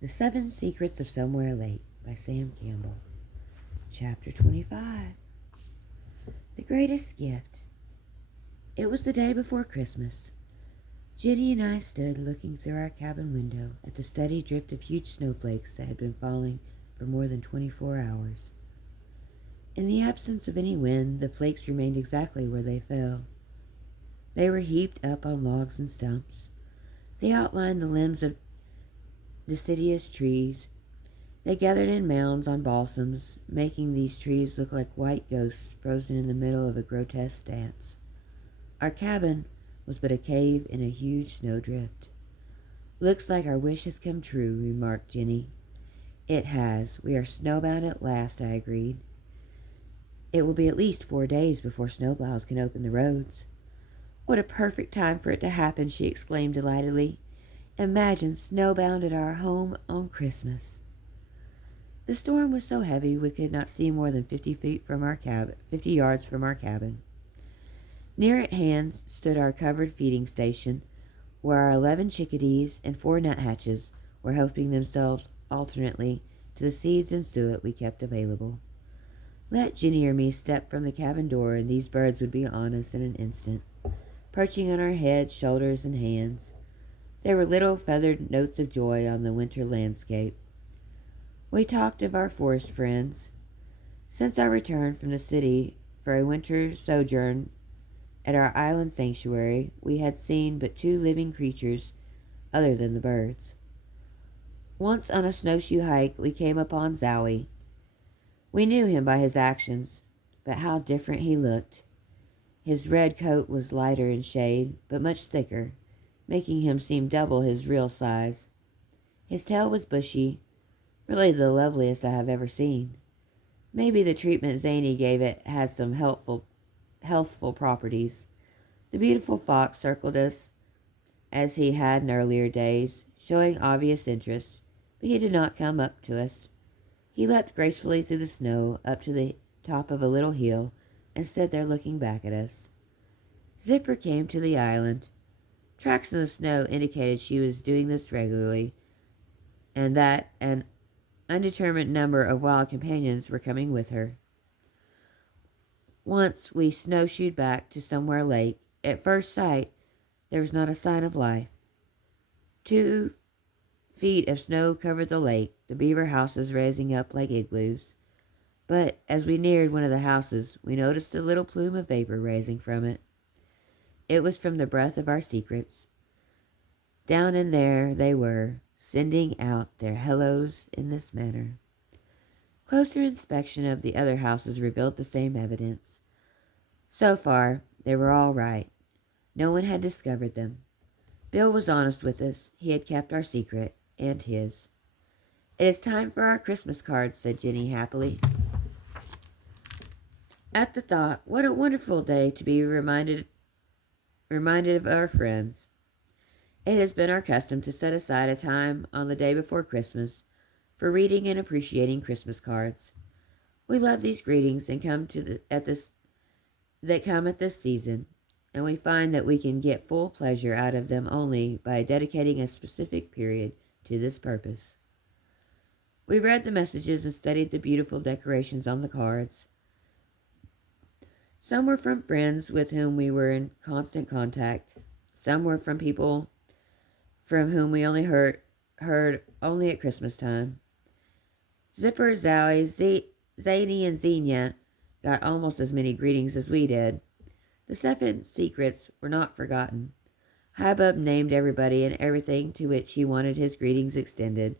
The Seven Secrets of Somewhere Late by Sam Campbell. Chapter 25. The Greatest Gift. It was the day before Christmas. Jenny and I stood looking through our cabin window at the steady drift of huge snowflakes that had been falling for more than 24 hours. In the absence of any wind, the flakes remained exactly where they fell. They were heaped up on logs and stumps. They outlined the limbs of deciduous trees. They gathered in mounds on balsams, making these trees look like white ghosts frozen in the middle of a grotesque dance. Our cabin was but a cave in a huge snowdrift. "Looks like our wish has come true," remarked Jenny. "It has. We are snowbound at last," I agreed. "It will be at least 4 days before snowplows can open the roads." "What a perfect time for it to happen," she exclaimed delightedly. "Imagine snowbound at our home on Christmas." The storm was so heavy we could not see more than 50 yards from our cabin. Near at hand stood our covered feeding station, where our 11 chickadees and 4 nuthatches were helping themselves alternately to the seeds and suet we kept available. Let Jenny or me step from the cabin door, and these birds would be on us in an instant, perching on our heads, shoulders, and hands. There were little feathered notes of joy on the winter landscape. We talked of our forest friends. Since our return from the city for a winter sojourn at our island sanctuary, we had seen but 2 living creatures other than the birds. Once on a snowshoe hike, we came upon Zowie. We knew him by his actions, but how different he looked. His red coat was lighter in shade, but much thicker, making him seem double his real size. His tail was bushy, really the loveliest I have ever seen. Maybe the treatment Zany gave it had some healthful properties. The beautiful fox circled us as he had in earlier days, showing obvious interest, but he did not come up to us. He leapt gracefully through the snow up to the top of a little hill and stood there looking back at us. Zipper came to the island. Tracks in the snow indicated she was doing this regularly, and that an undetermined number of wild companions were coming with her. Once we snowshoed back to Somewhere Lake. At first sight, there was not a sign of life. 2 feet of snow covered the lake, the beaver houses raising up like igloos. But as we neared one of the houses, we noticed a little plume of vapor rising from it. It was from the breath of our secrets. Down in there they were, sending out their hellos in this manner. Closer inspection of the other houses revealed the same evidence. So far, they were all right. No one had discovered them. Bill was honest with us. He had kept our secret, and his. "It is time for our Christmas cards," said Jenny happily. At the thought, what a wonderful day to be reminded of our friends. It has been our custom to set aside a time on the day before Christmas for reading and appreciating Christmas cards. We love these greetings and come at this season, and we find that we can get full pleasure out of them only by dedicating a specific period to this purpose. We read the messages and studied the beautiful decorations on the cards. Some were from friends with whom we were in constant contact. Some were from people from whom we only heard only at Christmas time. Zipper, Zowie, Zany, and Xenia got almost as many greetings as we did. The 7 secrets were not forgotten. Hubbub named everybody and everything to which he wanted his greetings extended,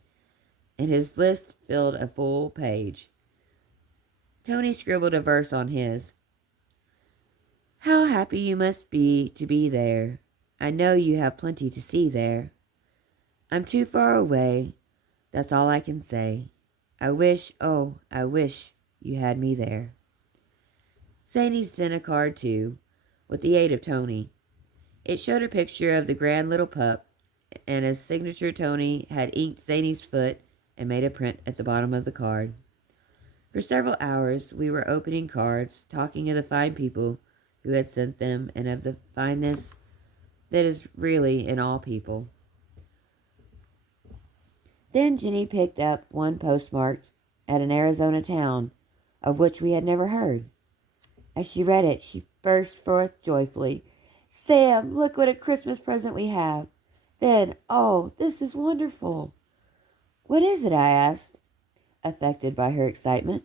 and his list filled a full page. Tony scribbled a verse on his. "How happy you must be to be there. I know you have plenty to see there. I'm too far away, that's all I can say. I wish, oh, I wish you had me there." Zany sent a card too, with the aid of Tony. It showed a picture of the grand little pup, and as signature Tony had inked Zany's foot and made a print at the bottom of the card. For several hours we were opening cards, talking of the fine people who had sent them and of the fineness that is really in all people. Then Jenny picked up one postmarked at an Arizona town of which we had never heard. As she read it, she burst forth joyfully. "Sam, look what a Christmas present we have." Then, "Oh, this is wonderful." "What is it?" I asked, affected by her excitement.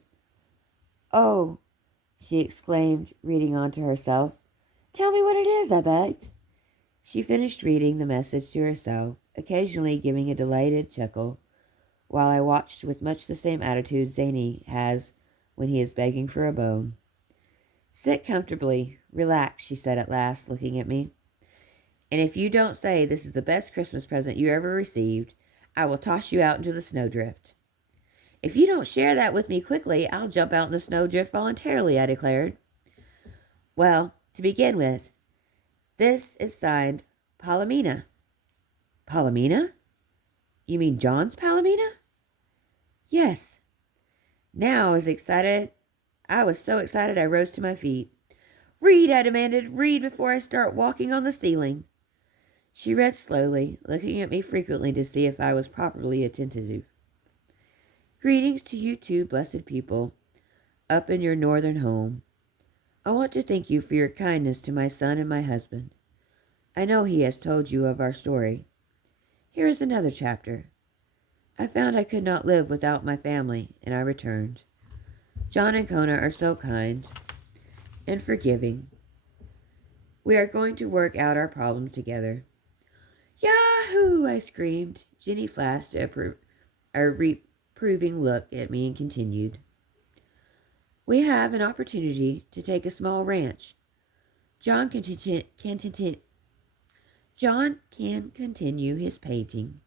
"Oh," she exclaimed, reading on to herself. "Tell me what it is," I begged. She finished reading the message to herself, occasionally giving a delighted chuckle, while I watched with much the same attitude Zany has when he is begging for a bone. "Sit comfortably, relax," she said at last, looking at me. "And if you don't say this is the best Christmas present you ever received, I will toss you out into the snowdrift." "If you don't share that with me quickly, I'll jump out in the snowdrift voluntarily," I declared. "Well, to begin with, this is signed Palomina." "Palomina? You mean John's Palomina?" "Yes." Now I was so excited I rose to my feet. "Read," I demanded. "Read before I start walking on the ceiling." She read slowly, looking at me frequently to see if I was properly attentive. "Greetings to you two blessed people up in your northern home. I want to thank you for your kindness to my son and my husband. I know he has told you of our story. Here is another chapter. I found I could not live without my family, and I returned. John and Kona are so kind and forgiving. We are going to work out our problems together." "Yahoo!" I screamed. Jenny flashed a reproving look at me and continued. "We have an opportunity to take a small ranch. John can, John can continue his painting.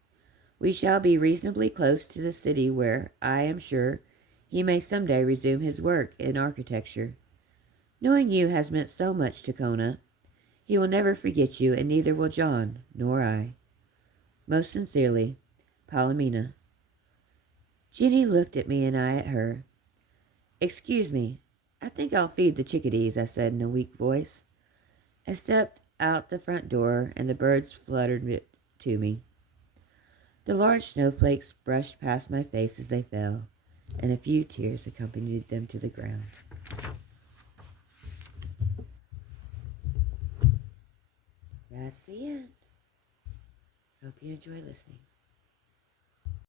We shall be reasonably close to the city where, I am sure, he may someday resume his work in architecture. Knowing you has meant so much to Kona. He will never forget you, and neither will John, nor I. Most sincerely, Palomina." Jenny looked at me and I at her. "Excuse me, I think I'll feed the chickadees," I said in a weak voice. I stepped out the front door, and the birds fluttered to me. The large snowflakes brushed past my face as they fell, and a few tears accompanied them to the ground. That's the end. Hope you enjoy listening.